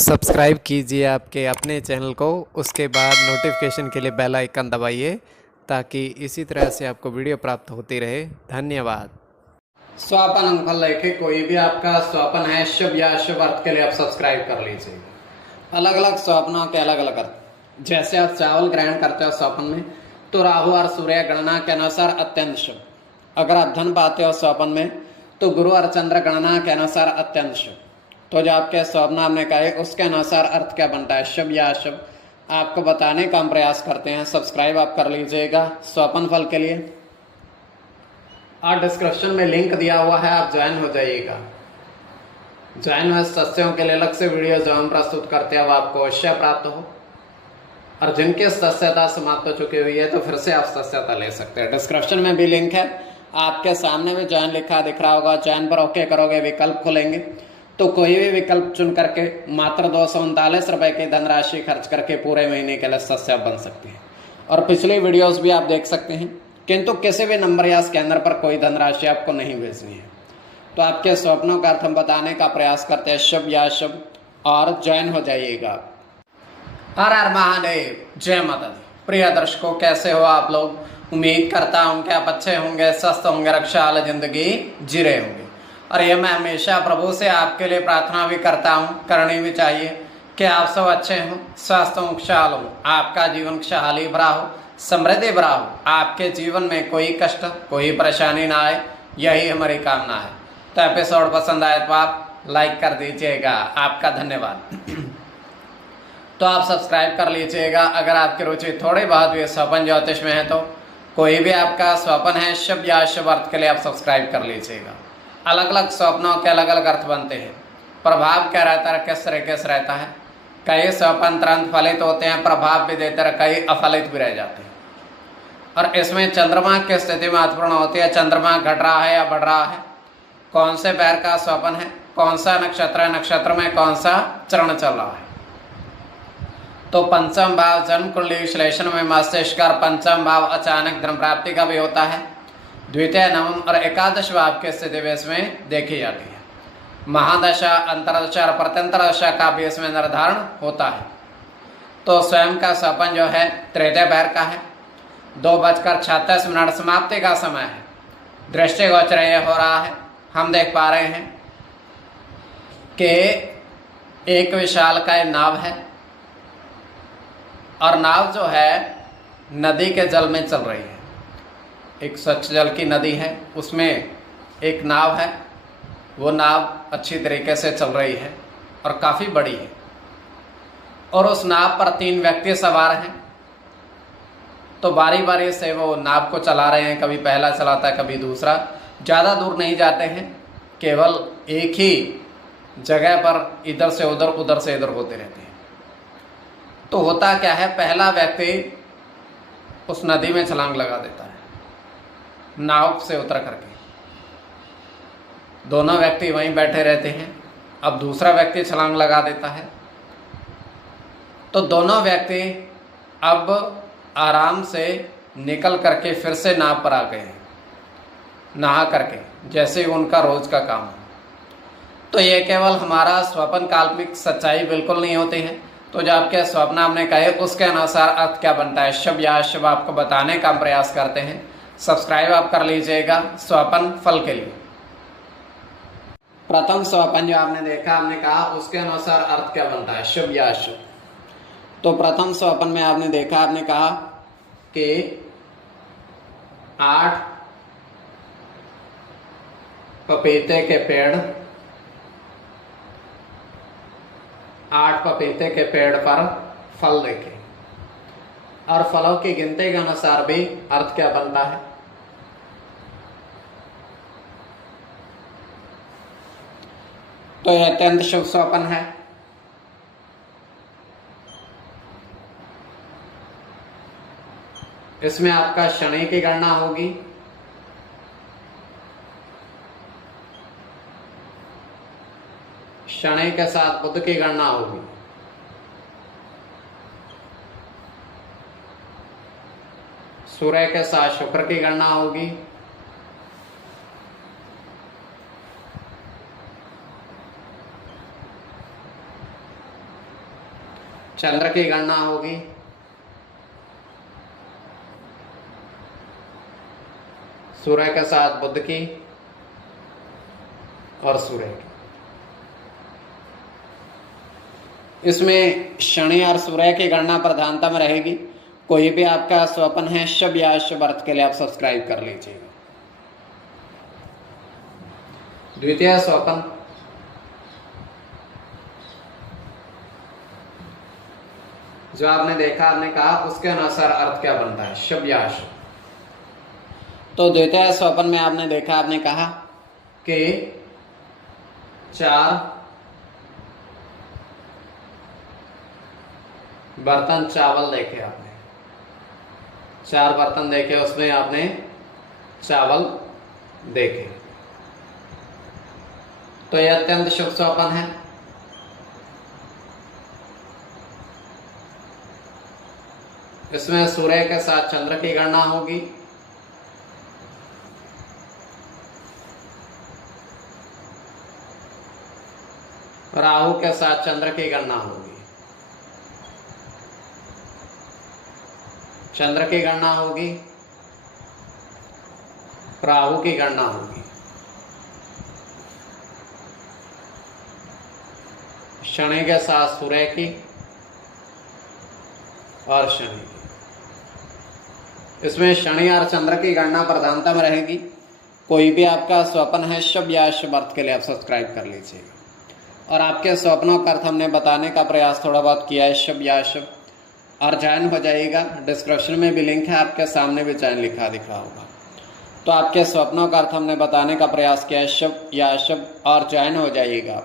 Subscribe कीजिए आपके अपने चैनल को, उसके बाद नोटिफिकेशन के लिए बेल आइकन दबाइए ताकि इसी तरह से आपको वीडियो प्राप्त होती रहे। धन्यवाद। स्वपन अंकफल लेके कोई भी आपका स्वपन है शुभ या अशुभ अर्थ के लिए आप सब्सक्राइब कर लीजिए। अलग अलग स्वप्नों के अलग अलग अर्थ। जैसे आप चावल ग्रहण करते हो स्वप्न में तो राहु और सूर्य गणना के अनुसार अत्यंत शुभ। अगर आप धन पाते हो स्वप्न में तो गुरु और चंद्र गणना के अनुसार अत्यंत शुभ। तो जो आपके स्वप्न हमने कहे उसके अनुसार अर्थ क्या बनता है, शुभ या अशुभ, आपको बताने का हम प्रयास करते हैं। सब्सक्राइब आप कर लीजिएगा स्वपन फल के लिए, और डिस्क्रिप्शन में लिंक दिया हुआ है, आप ज्वाइन हो जाइएगा। ज्वाइन हुए सदस्यों के लिए अलग से वीडियो जो हम प्रस्तुत करते हैं वो आपको अवश्य प्राप्त हो, और जिनकी सदस्यता समाप्त हो चुकी हुई है तो फिर से आप सदस्यता ले सकते हैं। डिस्क्रिप्शन में भी लिंक है, आपके सामने भी ज्वाइन लिखा दिख रहा होगा। ज्वाइन पर ओके करोगे, विकल्प खुलेंगे तो कोई भी विकल्प चुन करके मात्र 239 रुपए की धनराशि खर्च करके पूरे महीने के लिए सदस्य बन सकते हैं। और पिछली वीडियोस भी आप देख सकते हैं, किंतु किसी भी नंबर या स्कैनर पर कोई धनराशि आपको नहीं भेजनी है। तो आपके स्वप्नों का अर्थ हम बताने का प्रयास करते हैं, शुभ या अशुभ, और ज्वाइन हो जाइएगा। हर हर महादेव, जय माता दी। प्रिय दर्शकों, कैसे हो आप लोग? उम्मीद करता हूं कि आप अच्छे होंगे, स्वस्थ होंगे, रक्षा वाली जिंदगी जी रहे होंगे। और ये मैं हमेशा प्रभु से आपके लिए प्रार्थना भी करता हूँ, करनी भी चाहिए, कि आप सब अच्छे हों, स्वस्थ हों, खुशहाल हों, आपका जीवन खुशहाली भरा हो, समृद्धि भरा हो, आपके जीवन में कोई कष्ट कोई परेशानी ना आए, यही हमारी कामना है। तो एपिसोड पसंद आए तो आप लाइक कर दीजिएगा, आपका धन्यवाद। तो आप सब्सक्राइब कर लीजिएगा अगर आपकी रुचि थोड़ी बहुत भी स्वपन ज्योतिष में है। तो कोई भी आपका स्वपन है शुभ या अशुभ अर्थ के लिए आप सब्सक्राइब कर लीजिएगा। अलग अलग स्वप्नों के अलग अलग अर्थ बनते हैं। प्रभाव क्या रहता है, किस तरीके से रहता है। कई स्वप्न तुरंत फलित होते हैं, प्रभाव भी देते हैं, कई अफलित भी रह जाते हैं। और इसमें चंद्रमा की स्थिति महत्वपूर्ण होती है। चंद्रमा घट रहा है या बढ़ रहा है, कौन से पैर का स्वप्न है, कौन सा नक्षत्र है, नक्षत्र में कौन सा चरण चल रहा है। तो पंचम भाव जन्म कुंडली विश्लेषण में मस्तिष्क और पंचम भाव अचानक धन प्राप्ति का भी होता है। द्वितीय, नवम और एकादश भाव की स्थिति भी इसमें देखी जाती है। महादशा, अंतरदशा और प्रत्यंतर दशा का भी इसमें निर्धारण होता है। तो स्वयं का स्वप्न जो है तृतीय पैर का है। 2:36 समाप्ति का समय है। दृष्टिगोचर ये हो रहा है, हम देख पा रहे हैं कि एक विशालकाय नाव है, और नाव जो है नदी के जल में चल रही है। एक स्वच्छ जल की नदी है, उसमें एक नाव है। वो नाव अच्छी तरीके से चल रही है और काफ़ी बड़ी है, और उस नाव पर 3 व्यक्ति सवार हैं। तो बारी बारी से वो नाव को चला रहे हैं, कभी पहला चलाता है कभी दूसरा। ज़्यादा दूर नहीं जाते हैं, केवल एक ही जगह पर इधर से उधर उधर से इधर होते रहते हैं। तो होता क्या है, पहला व्यक्ति उस नदी में छलांग लगा देता है नाव से उतर करके। दोनों व्यक्ति वहीं बैठे रहते हैं। अब दूसरा व्यक्ति छलांग लगा देता है। तो दोनों व्यक्ति अब आराम से निकल करके फिर से नाव पर आ गए हैं, नहा करके, जैसे उनका रोज का काम हो। तो ये केवल हमारा स्वप्न काल्पनिक सच्चाई बिल्कुल नहीं होती है। तो जो आपके स्वप्न हमने कहे उसके अनुसार अर्थ क्या बनता है, शुभ या अशुभ, आपको बताने का प्रयास करते हैं। सब्सक्राइब आप कर लीजिएगा स्वपन फल के लिए। प्रथम स्वपन जो आपने देखा, हमने कहा उसके अनुसार अर्थ क्या बनता है, शुभ या अशुभ। तो प्रथम स्वपन में आपने देखा, आपने कहा कि 8 पपीते के पेड़, 8 पपीते के पेड़ पर फल देखे, और फलों की गिनती के अनुसार भी अर्थ क्या बनता है। तो यह अत्यंत शुभ स्वप्न है। इसमें आपका शनि की गणना होगी, शनि के साथ बुध की गणना होगी, सूर्य के साथ शुक्र की गणना होगी, चंद्र की गणना होगी, सूर्य के साथ बुध की और सूर्य की। इसमें शनि और सूर्य की गणना प्रधानता में रहेगी। कोई भी आपका स्वप्न है शुभ या अशुभ अर्थ के लिए आप सब्सक्राइब कर लीजिएगा। द्वितीय स्वप्न, जो आपने देखा, आपने कहा, उसके अनुसार अर्थ क्या बनता है, शुभ या अशुभ। तो द्वितीय स्वप्न में आपने देखा, आपने कहा कि 4 बर्तन चावल देखे आपने, 4 बर्तन देखे, उसमें आपने चावल देखे, तो यह अत्यंत शुभ स्वप्न है। इसमें सूर्य के साथ चंद्र की गणना होगी, राहु के साथ चंद्र की गणना होगी, चंद्र की गणना होगी, राहु की गणना होगी, शनि के साथ सूर्य की और शनि की। इसमें शनि और चंद्र की गणना प्रधानता में रहेगी। कोई भी आपका स्वप्न है शुभ या अशुभ अर्थ के लिए आप सब्सक्राइब कर लीजिएगा। और आपके स्वप्नों का अर्थ हमने बताने का प्रयास थोड़ा बहुत किया है, शुभ या अशुभ, और ज्वाइन हो जाइएगा। डिस्क्रिप्शन में भी लिंक है, आपके सामने भी ज्वाइन लिखा दिख रहा होगा। तो आपके स्वप्नों का अर्थ हमने बताने का प्रयास किया है, शुभ या अशुभ, और ज्वाइन हो जाइएगा।